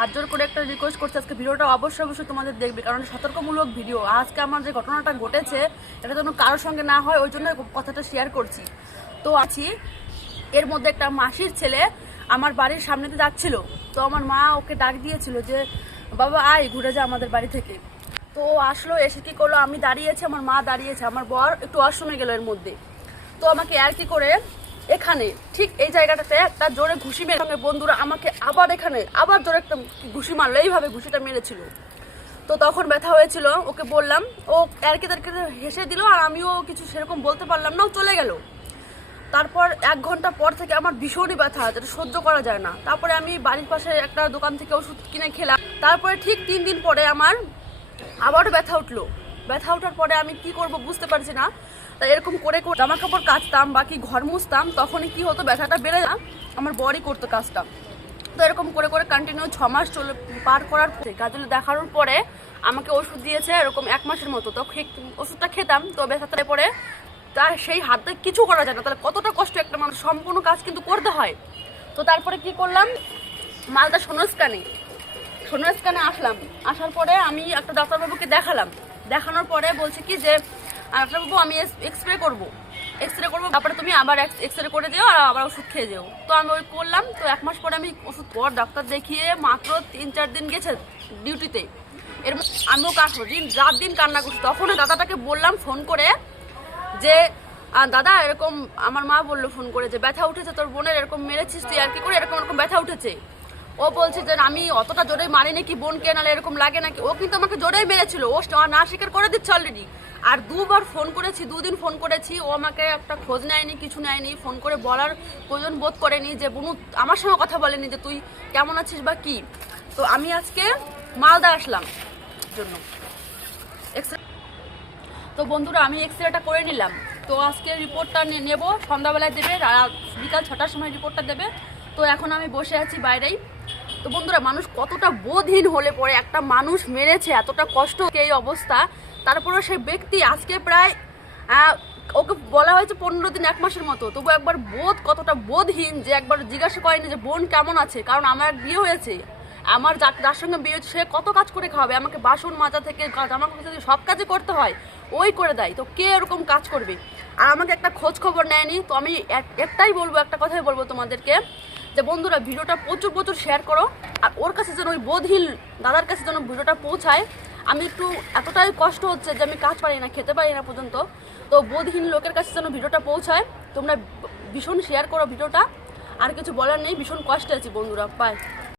হাত জোর করে একটা রিকোয়েস্ট করছি, আজকে ভিডিওটা অবশ্যই তোমাদের দেখবে, কারণ সতর্কমূলক ভিডিও। আজকে আমার যে ঘটনাটা ঘটেছে এটা যেন কারোর সঙ্গে না হয়, ওই জন্য কথাটা শেয়ার করছি। তো আছি এর মধ্যে একটা মাসির ছেলে আমার বাড়ির সামনেতে যাচ্ছিল, তো আমার মা ওকে ডাক দিয়েছিল যে বাবা আয় ঘুরে যা আমাদের বাড়ি থেকে। তো আসলো, এসে কি করলো, আমি দাঁড়িয়েছি, আমার মা দাঁড়িয়েছে, আমার বর একটু ওয়াশরুমে গেল এর মধ্যে। তো আমাকে আর কি করে এখানে ঠিক এই জায়গাটাতে একটা জোরে ঘুষি মেরে, বন্ধুরা আমাকে আবার জোরে একটা ঘুষি মারলো, এইভাবে ঘুষিটা মেরেছিল। তো তখন ব্যথা হয়েছিল, ওকে বললাম, ও এরকে তারকে হেসে দিল, আর আমিও কিছু সেরকম বলতে পারলাম না, ও চলে গেল। তারপর 1 ঘন্টা পর থেকে আমার ভীষণই ব্যথা, যেটা সহ্য করা যায় না। তারপরে আমি বাড়ির পাশে একটা দোকান থেকে ওষুধ কিনে খেলাম। তারপরে ঠিক 3 দিন পরে আমার আবারও ব্যথা উঠলো। ব্যথা ওঠার পরে আমি কি করব বুঝতে পারছি না। তাই এরকম করে জামা কাপড় কাচতাম বা কি ঘর মুছতাম, তখনই কি হতো, ব্যথাটা বেড়ে যায়, আমার বরই করতো কাজটা। তো এরকম করে কন্টিনিউ 6 মাস পার করার পরে গাজলে দেখানোর পরে আমাকে ওষুধ দিয়েছে এরকম 1 মাসের মতো। তো ওষুধটা খেতাম, তো ব্যথাটা পরে তার সেই হাতে কিছু করা যায় না। তাহলে কতটা কষ্ট একটা মানুষ, সম্পূর্ণ কাজ কিন্তু করতে হয়। তো তারপরে কি করলাম, মালদা সোনাস্কানে আসলাম। আসার পরে আমি একটা ডাক্তারবাবুকে দেখানোর পরে বলছে কি যে ডাক্তারবাবু আমি এক্সরে করবো, তারপরে তুমি আবার এক্সরে করে দিও আর আবার ওষুধ খেয়ে যেও। তো আমি ওই করলাম। তো 1 মাস পরে আমি ওষুধ পর ডাক্তার দেখিয়ে মাত্র 3-4 দিন গেছে ডিউটিতে। আমিও রাত দিন কান্না করছি। তখন দাদাটাকে বললাম ফোন করে যে দাদা এরকম, আমার মা বললো ফোন করে যে ব্যথা উঠেছে, তোর বোনের এরকম মেরেছিস তুই আর কি করে, এরকম ব্যথা উঠেছে। ও বলছে যে আমি অতটা জোরে মারি নাকি বোনকে, নাহলে এরকম লাগে নাকি। ও কিন্তু আমাকে জোরেই মেরেছিল, ও না স্বীকার করে দিচ্ছে অলরেডি। আর 2 বার ফোন করেছি, 2 দিন ফোন করেছি, ও আমাকে একটা খোঁজ নেয়নি, কিছু নেয়নি, ফোন করে বলার প্রয়োজন বোধ করেনি যে বুনু আমার সঙ্গে কথা বলেনি যে তুই কেমন আছিস বা কি। তো আমি আজকে মালদা আসলাম জন্য এক্সরে। তো বন্ধুরা আমি এক্সরেটা করে নিলাম। তো আজকে রিপোর্টটা নেব, সন্ধ্যাবেলায় দেবে, বিকাল 6টার সময় রিপোর্টটা দেবে। তো এখন আমি বসে আছি বাইরেই। তো বন্ধুরা মানুষ কতটা বোধহীন হলে পরে, একটা মানুষ মেরেছে, এতটা কষ্ট এই অবস্থা, তারপরেও সেই ব্যক্তি আজকে প্রায় ওকে বলা হয়েছে 15 দিন 1 মাসের মতো, তবু একবার কতটা বোধহীন যে একবার জিজ্ঞাসা করেনি যে বোন কেমন আছে। কারণ আমার বিয়ে হয়েছে, আমার যার সঙ্গে বিয়ে হচ্ছে সে কত কাজ করে খাওয়াবে, আমাকে বাসন মাজা থেকে জামা কাপড় থেকে সব কাজই করতে হয়, ওই করে দেয়। তো কে এরকম কাজ করবে, আর আমাকে একটা খোঁজ খবর নেয়নি। তো আমি একটা কথাই বলবো তোমাদেরকে যে বন্ধুরা ভিডিওটা প্রচুর শেয়ার করো, আর ওর কাছে যেন, ওই বোধহীন দাদার কাছে যেন ভিডিওটা পৌঁছায়। আমি একটু এতটাই কষ্ট হচ্ছে যে আমি কাজ পারি না, খেতে পারি না পর্যন্ত। তো বোধহীন লোকের কাছে যেন ভিডিওটা পৌঁছায়, তোমরা ভীষণ শেয়ার করো ভিডিওটা। আর কিছু বলার নেই, ভীষণ কষ্টে আছি বন্ধুরা, বাই।